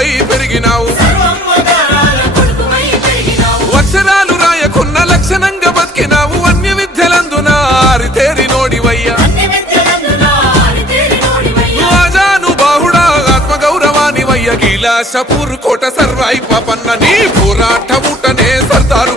కొడుకువై పెరిగినావు. అక్షరాలు రాయకున్న లక్షణంగా బతికినావు. అన్య విద్యలందు నారితేరి నోడివయ్యా గీలా షపూర్ కోట సర్వాయి పాపన్న నీ పోరాట ఊటనే సర్దారు